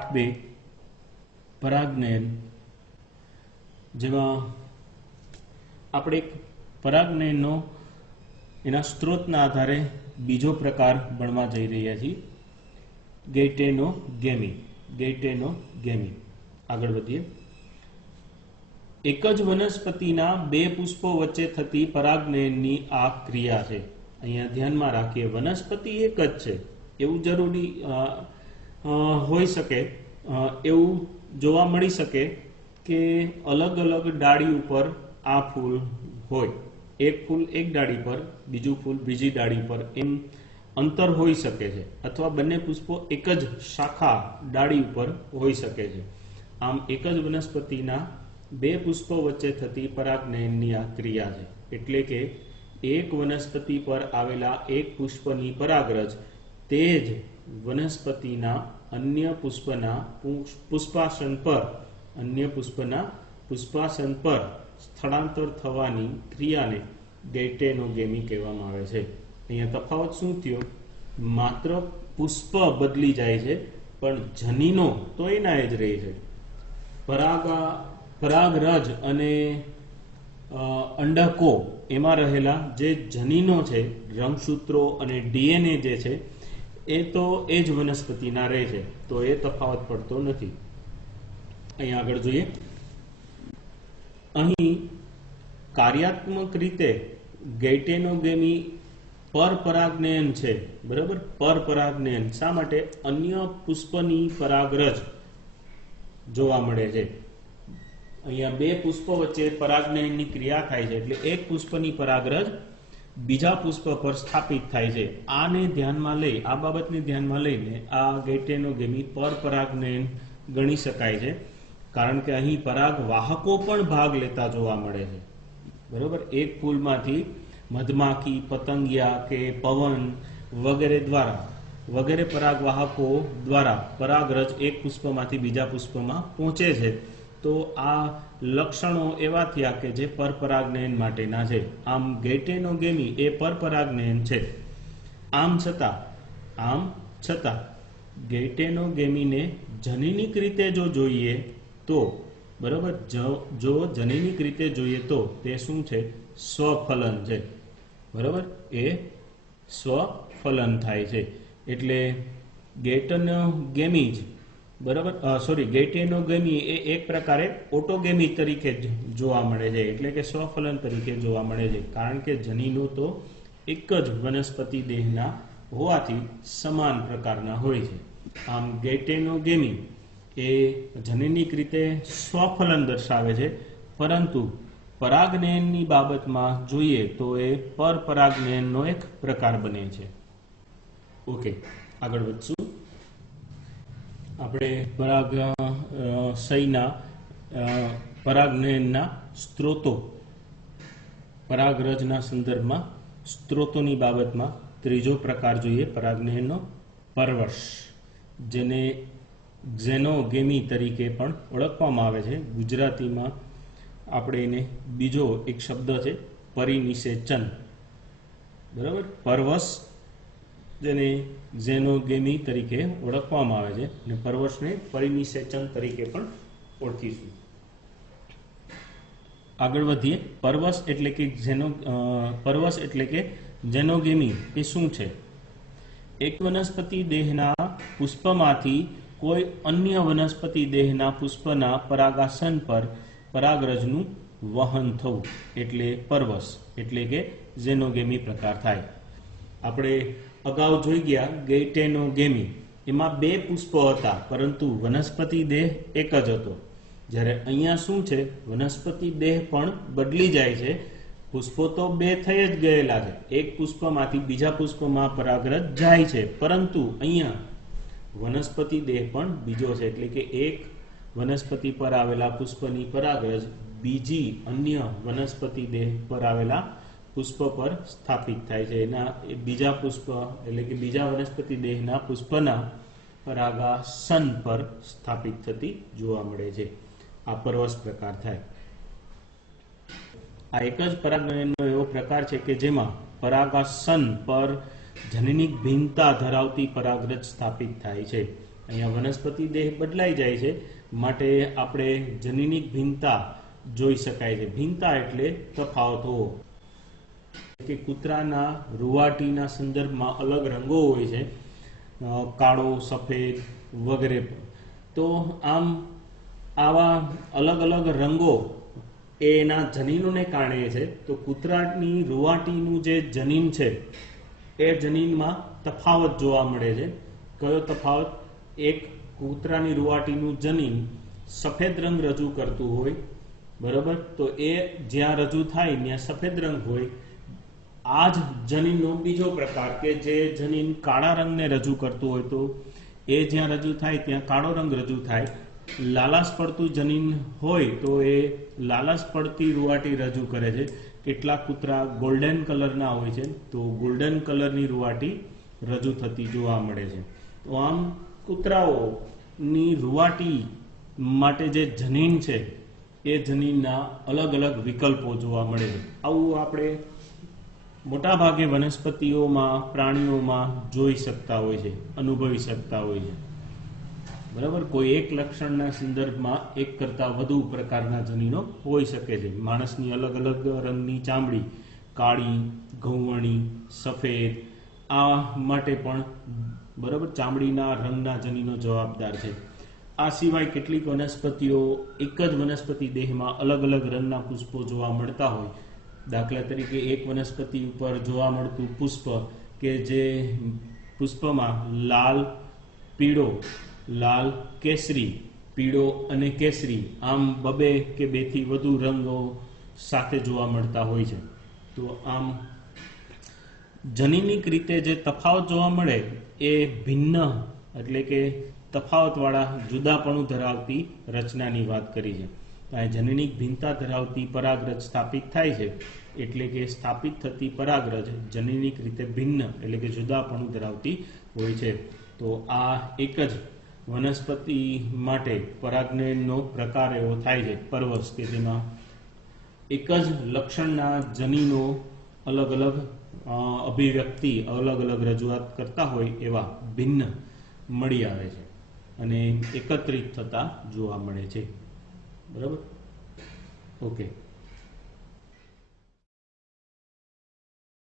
पाठ 2 परागनयन जेमां आपणे परागनयननो एना स्त्रोतना आधारे बीजो प्रकार भणवा जई रह्या छीए गैटेनोगेमी। आगळ वधीए। एक ज वनस्पतिना बे पुष्पो वच्चे थती परागनयननी आ क्रिया छे। अहींया ध्यानमां राखीए वनस्पति एक ज छे एवुं जरूरी होई शके, एवुं जोवा मळी शके के अलग अलग डाળી ઉપર आ फूल होय, एक फूल एक डाળી पर, बीजू फूल बीजी डाળી पर, एम अंतर होई शके छे, अथवा बंने पुष्पो एक ज शाखा डाળી पर होई शके छे। आम एक ज वनस्पतिना बे पुष्पो वच्चे थती परागनयननी आ क्रिया छे। एटले के एक वनस्पति पर आवेला एक पुष्पनी परागरज ते ज वनस्पतिना अन्य पुष्पना पुष्पासन पर स्थળાંતર થવાની ક્રિયાને ગૈટેનોગેમી કહેવામાં આવે છે। અહીંયા તફાવત શું થયો? માત્ર પુષ્પ બદલી જાય છે પણ જનીનો તો એના જ રહે છે। પરાગરજ અને અંડકો એમાં રહેલા જે જનીનો છે, રંગસૂત્રો અને ડીએનએ જે છે એ તો એ જ વનસ્પતિના રહે છે, તો એ તફાવત પડતો નથી। અહીં આગળ જોઈએ। અહીં કાર્યાત્મક રીતે ગૈટેનોગેમી પરપરાગનયન છે, બરાબર? પરપરાગનયન શા માટે? अन्य पुष्पनी परागरज જોવા મળે છે। અહીંયા બે પુષ્પો વચ્ચે પરાગનયનની ક્રિયા થાય છે એટલે એક પુષ્પની પરાગરજ બીજા પુષ્પ પર સ્થાપિત થાય છે। આને ધ્યાનમાં લઈ, આ બાબતને ધ્યાનમાં લઈને આ ગૈટેનોગેમી પરપરાગનયન ગણી શકાય છે, કારણ કે અહીં પરાગ વાહકો પણ ભાગ લેતા જોવા મળે છે, બરોબર? એક ફૂલમાંથી મધમાખી, પતંગિયા કે પવન વગેરે પરાગવાહકો દ્વારા પરાગરજ એક પુષ્પમાંથી બીજા પુષ્પમાં પહોંચે છે। તો આ લક્ષણો એવા થયા કે જે પરપરાગનયન માટેના છે। આમ ગૈટેનોગેમી એ પરપરાગનયન છે। આમ છતાં ગૈટેનોગેમીને જનીનિક રીતે જો જોઈએ તો, બરાબર, જો જનીનિક રીતે જોઈએ તો તે શું છે? સ્વફલન છે, બરાબર? એ સ્વફલન થાય છે। એટલે ગૈટેનોગેમી જ, બરાબર, ગૈટેનોગેમી એ એક પ્રકારે ઓટોગેમી તરીકે જોવા મળે છે, એટલે કે સ્વફલન તરીકે જોવા મળે છે, કારણ કે જનીનો તો એક જ વનસ્પતિ દેહના હોવાથી સમાન પ્રકારના હોય છે। આમ ગૈટેનોગેમી એ જનીનિક રીતે સ્વફલન દર્શાવે છે, પરંતુ પરાગનયનની બાબતમાં જોઈએ તો એ પરપરાગનયનનો એક પ્રકાર બને છે। ઓકે, આગળ વધશું। આપણે પરાગનયનના સ્ત્રોતો, પરાગરજના સંદર્ભમાં સ્ત્રોતોની બાબતમાં ત્રીજો પ્રકાર જોઈએ પરાગનયનનો, પરવશ, જેને ઝેનોગેમી તરીકે પણ ઓળખવામાં આવે છે। ગુજરાતીમાં આપણે એને બીજો એક શબ્દ છે પરિનિષેચન, બરાબર? પરવશ જેને ઝેનોગેમી તરીકે ઓળખવામાં આવે છે અને પરવશને પરિનિષેચન તરીકે પણ ઓળખીશું। આગળ વધીએ। પરવશ એટલે કે ઝેનોગેમી એ શું છે? એક વનસ્પતિ દેહના પુષ્પમાંથી કોઈ અન્ય વનસ્પતિ દેહના પુષ્પના પરાગાસન પર પરાગરજનું વહન થવું એટલે પરવશ, એટલે કે ઝેનોગેમી પ્રકાર થાય। આપણે અગાઉ જોઈ ગયા ગૈટેનોગેમી, એમાં બે પુષ્પો હતા પરંતુ વનસ્પતિ દેહ એક જ હતો। જ્યારે અહીંયા શું છે? વનસ્પતિ દેહ પણ બદલી જાય છે, પુષ્પો તો બે થઈ જ ગયેલા છે, એક પુષ્પમાંથી બીજા પુષ્પમાં પરાગરજ જાય છે, પરંતુ અહીંયા વનસ્પતિ દેહ પણ બીજો છે, એટલે કે એક વનસ્પતિ પર આવેલા પુષ્પની પરાગરજ બીજી અન્ય વનસ્પતિ દેહ પર આવેલા પુષ્પ પર સ્થાપિત થાય છે। એના બીજા પુષ્પ એટલે કે બીજા વનસ્પતિ દેહના પુષ્પના પરાગાસન પર સ્થાપિત થતી જોવા મળે છે। આ પરવશ પ્રકાર થાય। આ એક જ પરાગનયનનો એવો પ્રકાર છે કે જેમાં પરાગાસન પર જનનિક ભિન્નતા ધરાવતી પરાગરજ સ્થાપિત થાય છે। અહીંયા વનસ્પતિ દેહ બદલાઈ જાય છે, માટે આપણે જનીનિક ભિન્નતા જોઈ શકાય છે. ભિન્નતા એટલે તફાવત હોવો. કે કૂતરાના રૂવાટીના સંદર્ભમાં અલગ રંગો હોય છે, કાળો, સફેદ વગેરે. તો આમ આવા અલગ અલગ રંગો એના જનીનોને કારણે છે. તો કૂતરાની રૂવાટીનું જે જનીન છે એ જનીનમાં તફાવત જોવા મળે છે. કયો તફાવત? એક કૂતરાની રૂવાટીનું જનીન સફેદ રંગ રજૂ કરતું હોય, બરાબર, તો એ જ્યાં રજૂ થાય ત્યાં સફેદ રંગ હોય. આ જ જનીનનો બીજો પ્રકાર કે જે જનીન કાળા રંગને રજૂ કરતું હોય, તો એ જ્યાં રજૂ થાય ત્યાં કાળો રંગ રજૂ થાય. લાલાશ પડતું જનીન હોય તો એ લાલાશ પડતી રૂવાટી રજૂ કરે છે. કેટલાક કૂતરા ગોલ્ડન કલરના હોય છે, તો ગોલ્ડન કલરની રૂવાટી રજૂ થતી જોવા મળે છે. તો આમ કૂતરાઓની રૂવાટી માટે જે જનીન છે એ જનીનના અલગ અલગ વિકલ્પો જોવા મળે છે. આવું આપણે મોટાભાગે વનસ્પતિઓમાં, પ્રાણીઓમાં જોઈ શકતા હોય છે, અનુભવી શકતા હોય છે, બરાબર. કોઈ એક લક્ષણના સંદર્ભમાં એક કરતાં વધુ પ્રકારના જનીનો હોઈ શકે છે. માણસની અલગ અલગ રંગની ચામડી, કાળી, ઘઉંવણી, સફેદ, આ માટે પણ બરાબર ચામડીના રંગના જનીનો જવાબદાર છે. આ સિવાય કેટલીક વનસ્પતિઓ એક જ વનસ્પતિ દેહમાં અલગ અલગ રંગના પુષ્પો જોવા મળતા હોય. દાખલા તરીકે એક વનસ્પતિ ઉપર જોવા મળતું પુષ્પ કે જે પુષ્પમાં લાલ, પીળો, લાલ, કેસરી, પીળો અને કેસરી, આમ બબે કે બેથી વધુ રંગો સાથે જોવા મળતા હોય છે. તો આમ જનીનિક રીતે જે તફાવત જોવા મળે એ ભિન્ન એટલે કે તફાવતવાળા જુદાપણું ધરાવતી રચનાની વાત કરી છે. જનીનિક ભિન્નતા ધરાવતી પરાગરજ સ્થાપિત થાય છે, એટલે કે સ્થાપિત થતી પરાગરજ જનીનિક રીતે ભિન્ન એટલે કે જુદાપણું ધરાવતી હોય છે. તો આ એક જ વનસ્પતિ માટે પરાગનયનનો પ્રકાર એવો થાય છે, પરવશ, કે જેમાં એક જ લક્ષણના જનીનો અલગ અલગ અભિવ્યક્તિ, અલગ અલગ રજૂઆત કરતા હોય એવા ભિન્ન મળી આવે છે અને એકત્રિત થતા જોવા મળે છે. બરાબર, ઓકે.